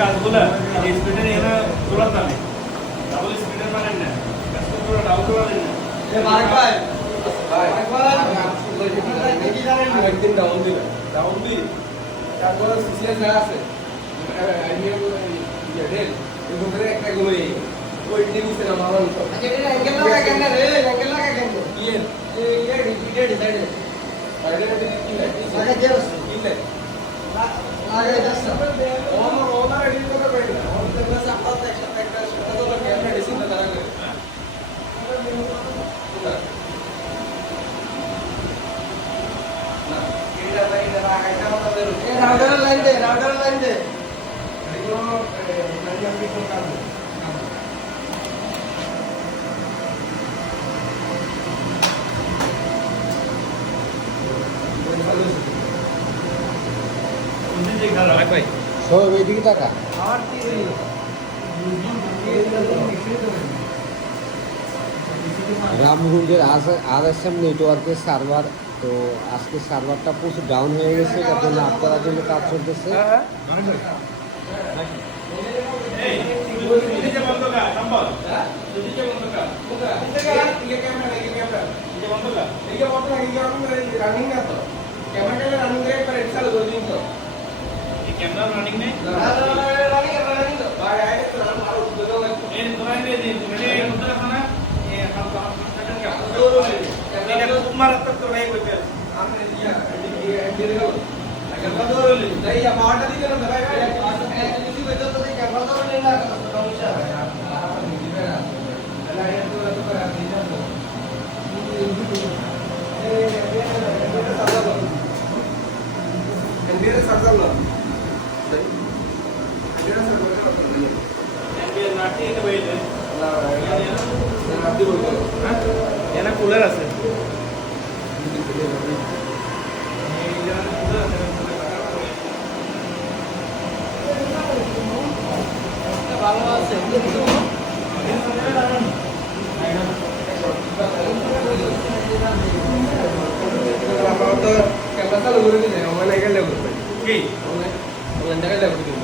কাজগুলা এই স্পিডের এরা তোলা থাকে ডাবল স্পিডের মানে না কাজটা পুরো ডাউন করা যায় না এ মার্ক ভাই একদিন ডাউন দিই তারপরে সিসিএস না আছে এগুলো একটা গুলো ওই ডিউতে না মারন তো এটা অ্যাঙ্গেল লাগা কেন রে অ্যাঙ্গেল লাগা কেন কি ये रिपीटेड साइड বাইরে থেকে কি লাগে लगा जस्ट কি লাগে लगा जस्ट ওনার এডিট করতে পারি না ওদের কাছে আপাতত একটা তো ক্যামেরা ডিসিং না তারা করে না এটা বাইরে রাখা এটা আমাদের ये राउटर लाइन दे এগুলো নাইয়া কি কাজ বুঝি যে খেলা ভাই সব এদিকে টাকা और की রামগঞ্জের RSM নেটওয়ার্কের সার্ভার তো আজকে সার্ভারটা প্রচুর ডাউন হয়ে গেছে তার জন্য আপনারা জন্য কাজ চলতেছে এই বুঝি যে বন্ধ কর সম্ভব বুঝি যে বন্ধ কর ये कैमरा যে বন্ধ কর ये रनिंग ना तो कैमरा का रनिंग रे पर इट्स दो दिन तो এই ক্যামেরা রানিং নেই रनिंग दो बाय आए तो नाम मारो दो এই দোকানে দিয়ে দিন তুমি এই মুদ্রা খানা এই হাম সেকেন্ড কা দৌড়ো এটা তো তোমার হাতে তো নাই কইতে हमने दिया ये देखो कैमरा दो ले नहीं ये बाटा दी ना भाई किसी वजह से कैमरा तो लेना समस्या है এমবিএল নাটি এটা বইলে এনা কুলার আছে ভালো আছে कैमरा चालू करून दिले ऑनलाइन काय लेवल কি ऑनलाइन काय लेवल